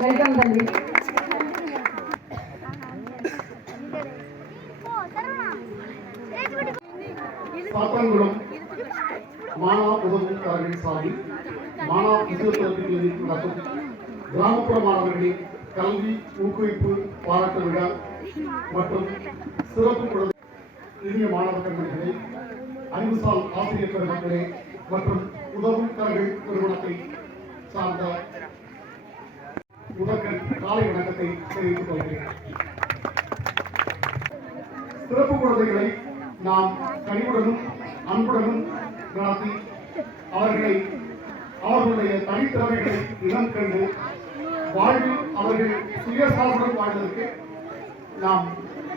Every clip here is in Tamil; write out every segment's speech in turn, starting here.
வெல்கம் தம்பி. சாத்தான்குளம் மாணவ உதவியாளர்கள் சார்பில் மாணவ பிசியோதெரபி கிளினிக் நடத்தும் கிராமப்புற மாணவர்களின் கல்வி ஊக்குவிப்பு பாராட்டு விழா மற்றும் சிறப்பு குழந்தை இனிய மாணவ கண்மணிகளே, அறிவுசால் ஆசிரியர் பெருமக்களே மற்றும் உதவியாளர்கள் நிறுவனத்தை சார்ந்த முதற்கண் காலை வணக்கத்தை தெரிவித்துக் கொள்கிறேன். சிறப்பு குழந்தைகளை நாம் கனிவுடனும் அன்புடனும் நடத்தி அவர்களுடைய தனித்திறமைகளை இனம் கண்டு வாழ்வில் அவர்கள் சுயசார்புடன் வாழ்வதற்கு நாம்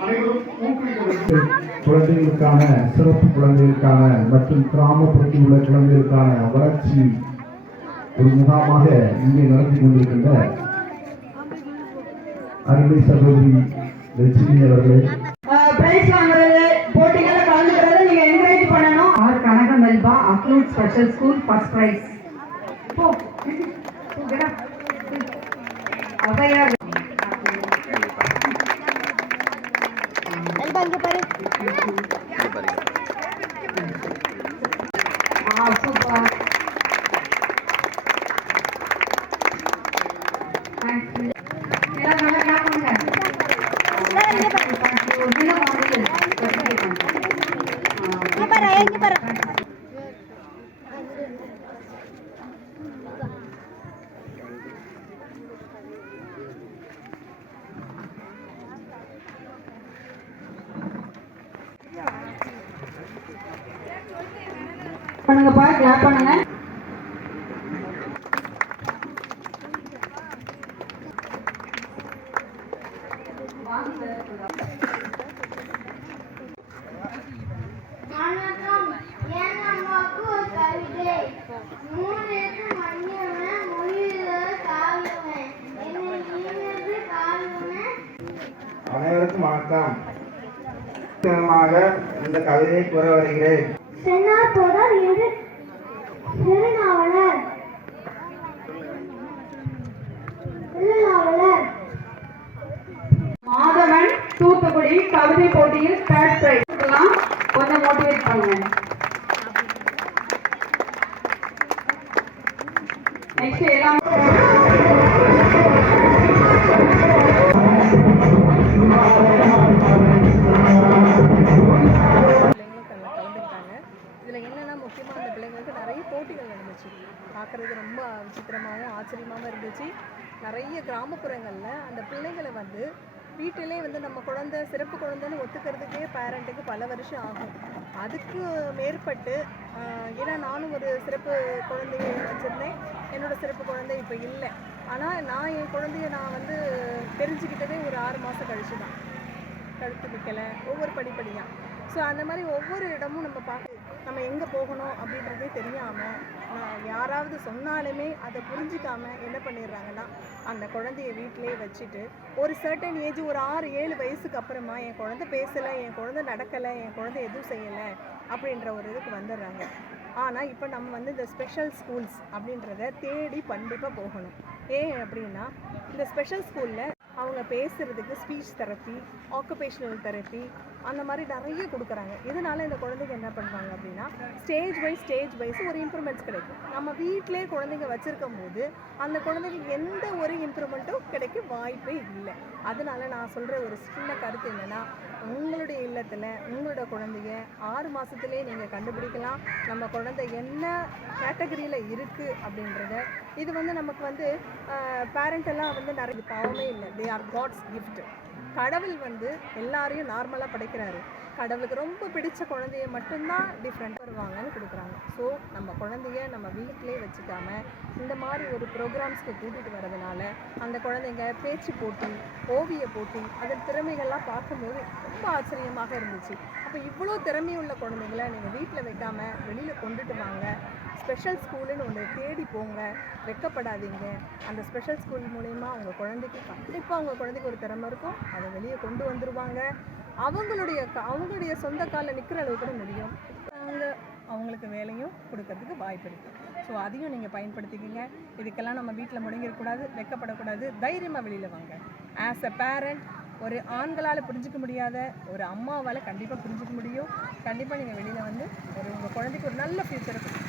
அனைவரும் ஊக்குவிக்க வேண்டும். குழந்தைகளுக்கான சிறப்பு குழந்தைகளுக்கான மற்றும் கிராமப்புறத்தில் உள்ள குழந்தைகளுக்கான வளர்ச்சி ஒரு முகாமாக இங்கே நடத்தி கொண்டிருக்கின்ற அருமை சகோதரி லட்சுமி அவர்களே, பிரைஸ் வாங்குறது போட்டிகளை கலந்துக்கிறது நீங்க என்கரேஜ் பண்ணணும். ஆர் கனக மெல்பா அக்லூட் ஸ்பெஷல் ஸ்கூல் ஃபர்ஸ்ட் பிரைஸ். போ அவையா மெல்பா இங்க பாரு. சூப்பர். பண்ணுங்கப்பா, கிளாப் பண்ணுங்க. அனைவருக்கும் வணக்கம். இந்த கவிதையை கூற வருகிறேன். மாதவன் தூத்துக்குடி கவிதை போட்டியில் தேர்ட் பிரைஸ். கொஞ்சம் மோட்டிவேட் பண்ணுங்க. நெக்ஸ்ட் எல்லாம் முக்கியமாக அந்த பிள்ளைங்களுக்கு நிறைய போட்டிகள் நடந்துச்சு. பார்க்குறது ரொம்ப விசித்திரமாகவும் ஆச்சரியமாகவும் இருந்துச்சு. நிறைய கிராமப்புறங்களில் அந்த பிள்ளைங்களை வீட்டிலே நம்ம குழந்தை சிறப்பு குழந்தைன்னு ஒத்துக்கிறதுக்கே பேரண்ட்டுக்கு பல வருஷம் ஆகும். அதுக்கு மேற்பட்டு ஏன்னா நானும் ஒரு சிறப்பு குழந்தைய வச்சுருந்தேன். என்னோடய சிறப்பு குழந்தை இப்போ இல்லை. ஆனால் நான் என் குழந்தைய நான் தெரிஞ்சுக்கிட்டதே ஒரு 6 மாதம் கழிச்சு தான். கழுத்து வைக்கலை, ஒவ்வொரு படிப்படியாக. ஸோ அந்த மாதிரி ஒவ்வொரு இடமும் நம்ம எங்கே போகணும் அப்படின்றதே தெரியாமல் யாராவது சொன்னாலுமே அதை புரிஞ்சிக்காமல் என்ன பண்ணிடுறாங்கன்னா அந்த குழந்தைய வீட்டிலே வச்சுட்டு ஒரு சர்டன் ஏஜ் ஒரு 6-7 வயசுக்கு அப்புறமா என் குழந்தை பேசலை, என் குழந்தை நடக்கலை, என் குழந்தை எதுவும் செய்யலை அப்படின்ற ஒரு இதுக்கு வந்துடுறாங்க. ஆனால் இப்போ நம்ம இந்த ஸ்பெஷல் ஸ்கூல்ஸ் அப்படின்றத தேடி கண்டிப்பாக போகணும். ஏன் அப்படின்னா இந்த ஸ்பெஷல் ஸ்கூலில் அவங்க பேசுகிறதுக்கு ஸ்பீச் தெரப்பி, ஆக்குபேஷனல் தெரப்பி அந்த மாதிரி நிறைய கொடுக்குறாங்க. இதனால் இந்த குழந்தைங்க என்ன பண்ணுவாங்க அப்படின்னா ஸ்டேஜ் வைஸ் ஒரு இம்ப்ரூவ்மெண்ட்ஸ் கிடைக்கும். நம்ம வீட்டிலே குழந்தைங்க வச்சுருக்கும் போது அந்த குழந்தைங்களுக்கு எந்த ஒரு இம்ப்ரூவ்மெண்ட்டும் கிடைக்க வாய்ப்பே இல்லை. அதனால் நான் சொல்கிற ஒரு சின்ன கருத்து என்னென்னா, உங்களுடைய இல்லத்தில் உங்களோட குழந்தைய 6 மாதத்துலேயே நீங்கள் கண்டுபிடிக்கலாம் நம்ம குழந்தை என்ன கேட்டகரியில் இருக்குது அப்படின்றத. இது நமக்கு பேரண்டெல்லாம் நிறைய பாவமே இல்லை. They are god's gift. கடவுள் எல்லாரையும் நார்மலாக படைக்கிறாரு. கடவுளுக்கு ரொம்ப பிடிச்ச குழந்தைய மட்டும்தான் டிஃப்ரெண்ட் வருவாங்கன்னு கொடுக்குறாங்க. ஸோ நம்ம குழந்தைய நம்ம வீட்டிலே வச்சுக்காம இந்த மாதிரி ஒரு ப்ரோக்ராம்ஸ்க்கு கூட்டிகிட்டு வரதுனால அந்த குழந்தைங்க பேச்சு போட்டி, ஓவிய போட்டி, அதன் திறமைகள்லாம் பார்க்கும்போது ரொம்ப ஆச்சரியமாக இருந்துச்சு. அப்போ இவ்வளோ திறமையுள்ள குழந்தைங்கள நீங்கள் வீட்டில் வைக்காமல் வெளியில் கொண்டுட்டு வாங்க. ஸ்பெஷல் ஸ்கூலுன்னு ஒன்று தேடி போங்க, வெக்கப்படாதீங்க. அந்த ஸ்பெஷல் ஸ்கூல் மூலமா உங்கள் குழந்தைக்கு கண்டிப்பாக உங்கள் குழந்தைக்கு ஒரு திறமை இருக்கும். அதை வெளியே கொண்டு வந்துடுவாங்க. அவங்களுடைய சொந்த காலில் நிற்கிற அளவு கூட முடியும். அவங்களுக்கு வேலையும் கொடுக்கறதுக்கு வாய்ப்பு இருக்குது. ஸோ அதையும் நீங்கள் பயன்படுத்திக்கங்க. இதுக்கெல்லாம் நம்ம வீட்டில் முடங்கிடக்கூடாது, வெக்கப்படக்கூடாது, தைரியமாக வெளியில் வாங்க. ஆஸ் அ பேரண்ட், ஒரு ஆண்களால் புரிஞ்சிக்க முடியாத ஒரு அம்மாவால் கண்டிப்பாக புரிஞ்சிக்க முடியும். கண்டிப்பாக நீங்கள் வெளியில் வந்து உங்கள் குழந்தைக்கு ஒரு நல்ல ஃப்யூச்சரை கொடுங்க.